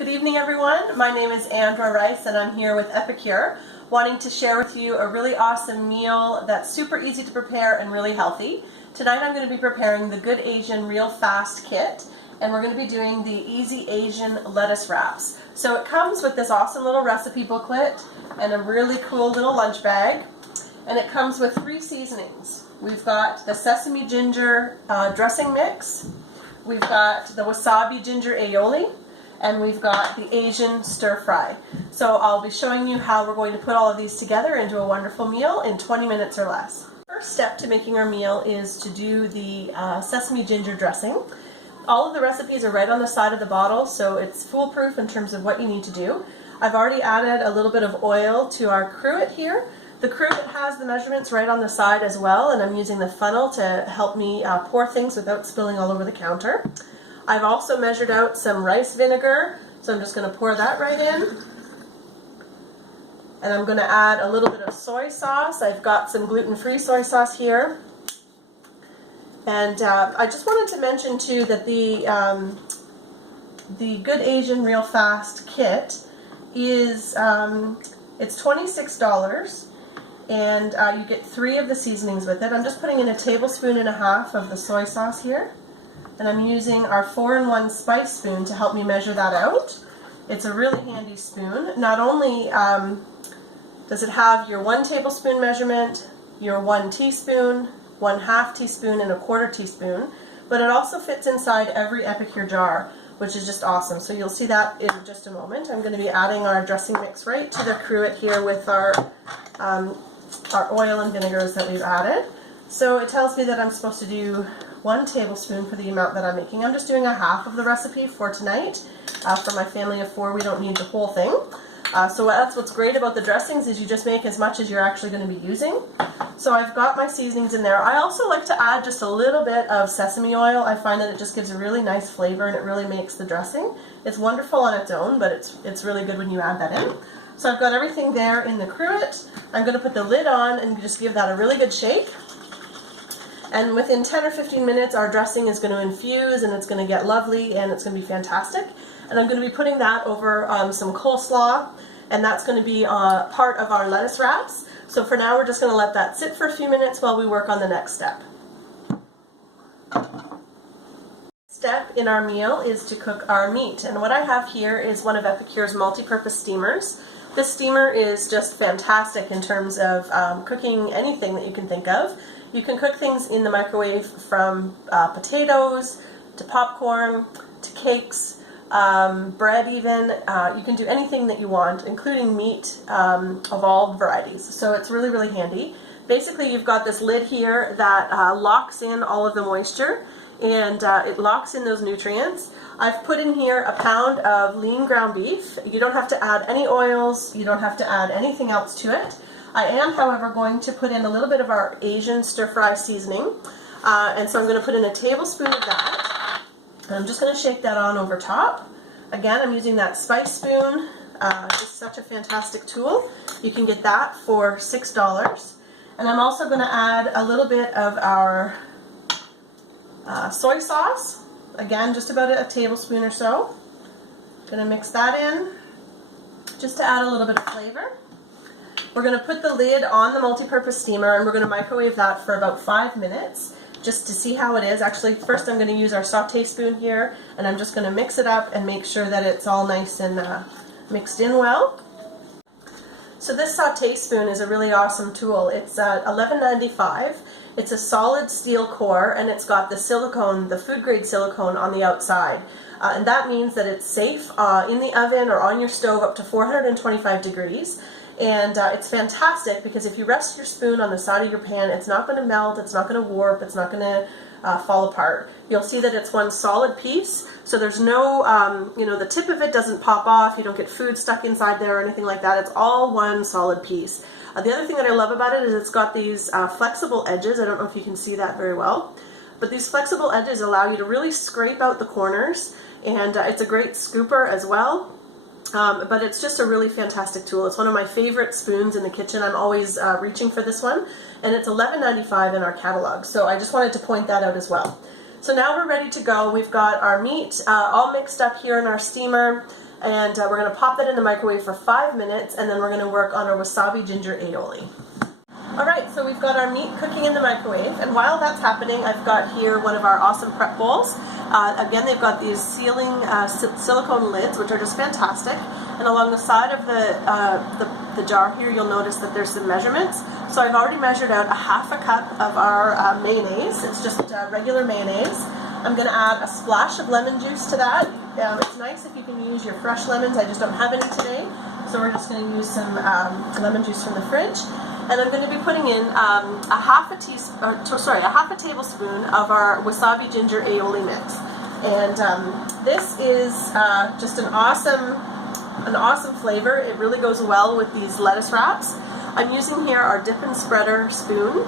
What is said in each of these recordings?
Good evening, everyone. My name is Andra Rice and I'm here with Epicure, wanting to share with you a really awesome meal that's super easy to prepare and really healthy. Tonight I'm going to be preparing the Good Asian Real Fast Kit, and we're going to be doing the Easy Asian lettuce wraps. So it comes with this awesome little recipe booklet and a really cool little lunch bag, and it comes with 3 seasonings. We've got the sesame ginger dressing mix, we've got the wasabi ginger aioli, and we've got the Asian stir fry. So I'll be showing you how we're going to put all of these together into a wonderful meal in 20 minutes or less. First step to making our meal is to do the sesame ginger dressing. All of the recipes are right on the side of the bottle, so it's foolproof in terms of what you need to do. I've already added a little bit of oil to our cruet here. The cruet has the measurements right on the side as well, and I'm using the funnel to help me pour things without spilling all over the counter. I've also measured out some rice vinegar, so I'm just going to pour that right in. And I'm going to add a little bit of soy sauce. I've got some gluten-free soy sauce here. And I just wanted to mention too that the Good Asian Real Fast Kit is it's $26, and you get 3 of the seasonings with it. I'm just putting in 1.5 tablespoons of the soy sauce here. And I'm using our 4-in-1 spice spoon to help me measure that out. It's a really handy spoon. Not only does it have your 1 tablespoon measurement, your 1 teaspoon, 1/2 teaspoon, and 1/4 teaspoon, but it also fits inside every Epicure jar, which is just awesome. So you'll see that in just a moment. I'm going to be adding our dressing mix right to the cruet here with our oil and vinegars that we've added. So it tells me that I'm supposed to do 1 tablespoon for the amount that I'm making. I'm just doing 1/2 of the recipe for tonight. For my family of 4, we don't need the whole thing. So that's what's great about the dressings, is you just make as much as you're actually going to be using. So I've got my seasonings in there. I also like to add just a little bit of sesame oil. I find that it just gives a really nice flavor and it really makes the dressing. It's wonderful on its own, but it's really good when you add that in. So I've got everything there in the cruet. I'm going to put the lid on and just give that a really good shake. And within 10 or 15 minutes, our dressing is going to infuse and it's going to get lovely and it's going to be fantastic. And I'm going to be putting that over some coleslaw, and that's going to be part of our lettuce wraps. So for now, we're just going to let that sit for a few minutes while we work on the next step. Step in our meal is to cook our meat. And what I have here is one of Epicure's multi-purpose steamers. This steamer is just fantastic in terms of cooking anything that you can think of. You can cook things in the microwave, from potatoes to popcorn to cakes, bread even. You can do anything that you want, including meat of all varieties. So it's really, really handy. Basically, you've got this lid here that locks in all of the moisture, and it locks in those nutrients. I've put in here 1 pound of lean ground beef. You don't have to add any oils. You don't have to add anything else to it. I am, however, going to put in a little bit of our Asian stir-fry seasoning, and so I'm going to put in 1 tablespoon of that, and I'm just going to shake that on over top. Again, I'm using that spice spoon. It's such a fantastic tool. You can get that for $6, and I'm also going to add a little bit of our soy sauce. Again, just about 1 tablespoon or so. Going to mix that in just to add a little bit of flavor. We're going to put the lid on the multi-purpose steamer, and we're going to microwave that for about 5 minutes just to see how it is. Actually, first I'm going to use our sauté spoon here, and I'm just going to mix it up and make sure that it's all nice and mixed in well. So this sauté spoon is a really awesome tool. It's $11.95. It's a solid steel core, and it's got the silicone, the food grade silicone on the outside. And that means that it's safe in the oven or on your stove up to 425 degrees. And it's fantastic because if you rest your spoon on the side of your pan, it's not going to melt, it's not going to warp, it's not going to fall apart. You'll see that it's one solid piece, so there's no, the tip of it doesn't pop off, you don't get food stuck inside there or anything like that. It's all one solid piece. The other thing that I love about it is it's got these flexible edges. I don't know if you can see that very well, but these flexible edges allow you to really scrape out the corners, and it's a great scooper as well. But it's just a really fantastic tool. It's one of my favorite spoons in the kitchen. I'm always reaching for this one, and it's $11.95 in our catalog. So I just wanted to point that out as well. So now we're ready to go. We've got our meat all mixed up here in our steamer, And we're going to pop that in the microwave for 5 minutes, and then we're going to work on our wasabi ginger aioli. Alright, so we've got our meat cooking in the microwave, and while that's happening, I've got here one of our awesome prep bowls. Again, they've got these sealing silicone lids, which are just fantastic. And along the side of the jar here, you'll notice that there's some measurements. So I've already measured out a half a cup of our mayonnaise. It's just regular mayonnaise. I'm going to add a splash of lemon juice to that. It's nice if you can use your fresh lemons. I just don't have any today, so we're just going to use some lemon juice from the fridge. And I'm going to be putting in a half a tablespoon of our wasabi ginger aioli mix. And this is just an awesome flavor. It really goes well with these lettuce wraps. I'm using here our dip and spreader spoon.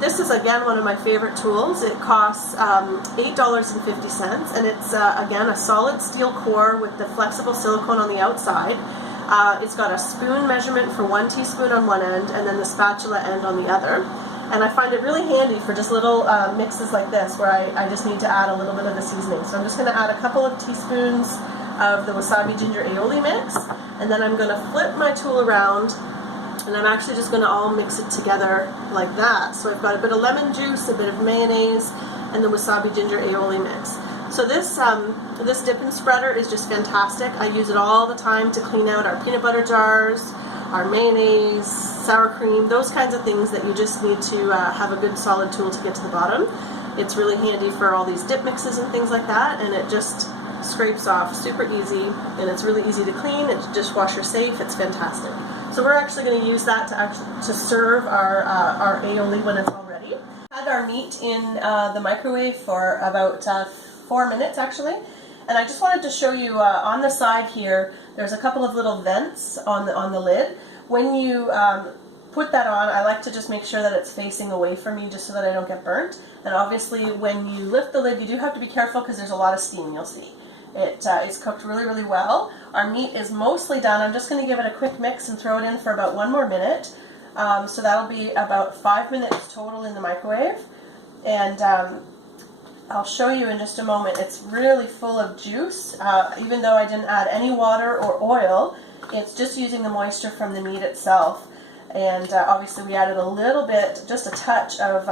This is again one of my favorite tools. It costs $8.50, and it's again a solid steel core with the flexible silicone on the outside. It's got a spoon measurement for 1 teaspoon on one end and then the spatula end on the other. And I find it really handy for just little mixes like this where I just need to add a little bit of the seasoning. So I'm just going to add a couple of teaspoons of the wasabi ginger aioli mix, and then I'm going to flip my tool around, and I'm actually just going to all mix it together like that. So I've got a bit of lemon juice, a bit of mayonnaise, and the wasabi ginger aioli mix. So this dip and spreader is just fantastic. I use it all the time to clean out our peanut butter jars, our mayonnaise, sour cream, those kinds of things that you just need to have a good solid tool to get to the bottom. It's really handy for all these dip mixes and things like that, and it just scrapes off super easy, and it's really easy to clean. It's dishwasher safe. It's fantastic. So we're actually going to use that to serve our aioli when it's all ready. Had our meat in the microwave for about 4 minutes actually, and I just wanted to show you on the side here there's a couple of little vents on the lid. When you put that on, I like to just make sure that it's facing away from me just so that I don't get burnt. And obviously when you lift the lid you do have to be careful because there's a lot of steam, you'll see. It's cooked really well. Our meat is mostly done. I'm just going to give it a quick mix and throw it in for about 1 more minute. So that'll be about 5 minutes total in the microwave. And I'll show you in just a moment. It's really full of juice. Even though I didn't add any water or oil, it's just using the moisture from the meat itself. And obviously we added a little bit, just a touch of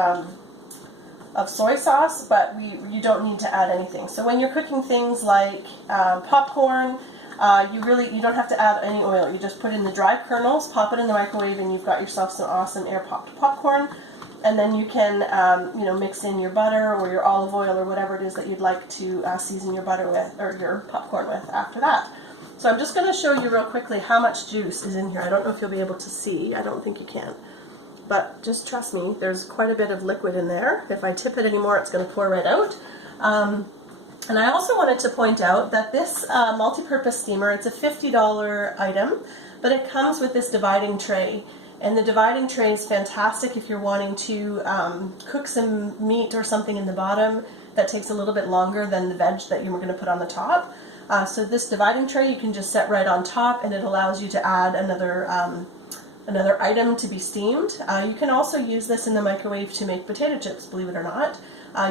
soy sauce, but you don't need to add anything. So when you're cooking things like popcorn, you don't have to add any oil. You just put in the dry kernels, pop it in the microwave, and you've got yourself some awesome air-popped popcorn. And then you can mix in your butter or your olive oil or whatever it is that you'd like to season your butter with or your popcorn with after that. So I'm just going to show you real quickly how much juice is in here. I don't know if you'll be able to see. I don't think you can. But just trust me, there's quite a bit of liquid in there. If I tip it anymore, it's going to pour right out. And I also wanted to point out that this multi-purpose steamer, it's a $50 item, but it comes with this dividing tray. And the dividing tray is fantastic if you're wanting to cook some meat or something in the bottom that takes a little bit longer than the veg that you were going to put on the top. So this dividing tray you can just set right on top, and it allows you to add another item to be steamed. You can also use this in the microwave to make potato chips, believe it or not.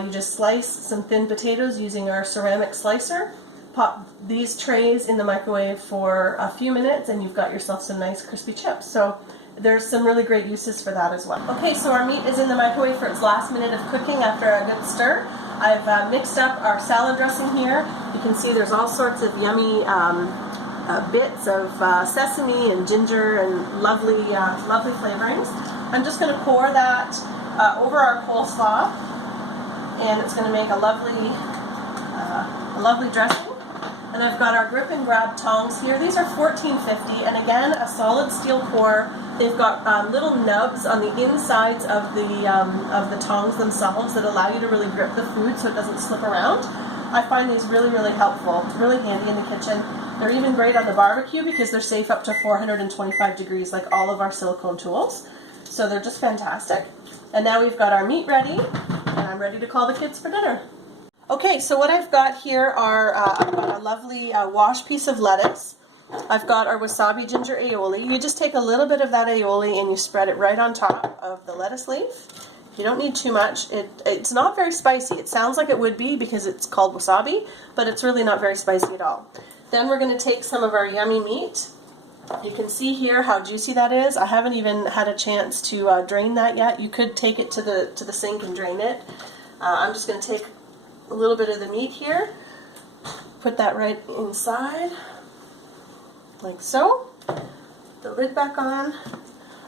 You just slice some thin potatoes using our ceramic slicer, pop these trays in the microwave for a few minutes, and you've got yourself some nice crispy chips. So there's some really great uses for that as well. Okay, so our meat is in the microwave for its last minute of cooking after a good stir. I've mixed up our salad dressing here. You can see there's all sorts of yummy bits of sesame and ginger and lovely flavorings. I'm just going to pour that over our coleslaw, and it's going to make a lovely dressing. And I've got our grip and grab tongs here. These are $14.50, and again, a solid steel core. They've got little nubs on the insides of the tongs themselves that allow you to really grip the food so it doesn't slip around. I find these really helpful, really handy in the kitchen. They're even great on the barbecue because they're safe up to 425 degrees like all of our silicone tools. So they're just fantastic. And now we've got our meat ready, and I'm ready to call the kids for dinner. Okay, so what I've got here are I've got a lovely washed piece of lettuce. I've got our wasabi ginger aioli. You just take a little bit of that aioli and you spread it right on top of the lettuce leaf. You don't need too much. It's not very spicy. It sounds like it would be because it's called wasabi, but it's really not very spicy at all. Then we're going to take some of our yummy meat. You can see here how juicy that is. I haven't even had a chance to drain that yet. You could take it to the sink and drain it. I'm just going to take a little bit of the meat here, put that right inside, like so. The lid back on.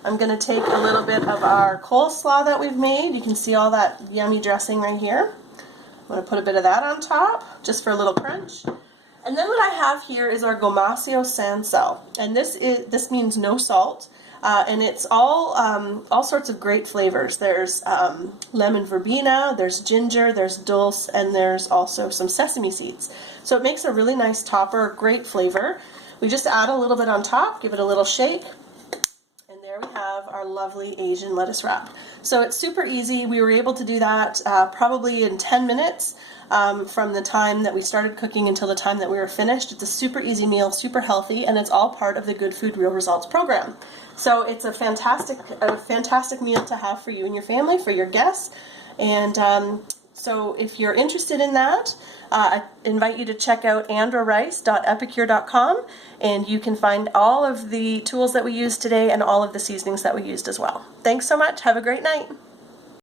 I'm going to take a little bit of our coleslaw that we've made. You can see all that yummy dressing right here. I'm going to put a bit of that on top, just for a little crunch. And then what I have here is our gomasio sans sel, and this means no salt, and it's all sorts of great flavors. There's lemon verbena, there's ginger, there's dulse, and there's also some sesame seeds. So it makes a really nice topper, great flavor. We just add a little bit on top, give it a little shake, and there we have our lovely Asian lettuce wrap. So it's super easy. We were able to do that probably in 10 minutes. From the time that we started cooking until the time that we were finished. It's a super easy meal, super healthy, and it's all part of the Good Food Real Results program. So it's a fantastic meal to have for you and your family, for your guests. And so if you're interested in that, I invite you to check out andrarice.epicure.com, and you can find all of the tools that we used today and all of the seasonings that we used as well. Thanks so much. Have a great night.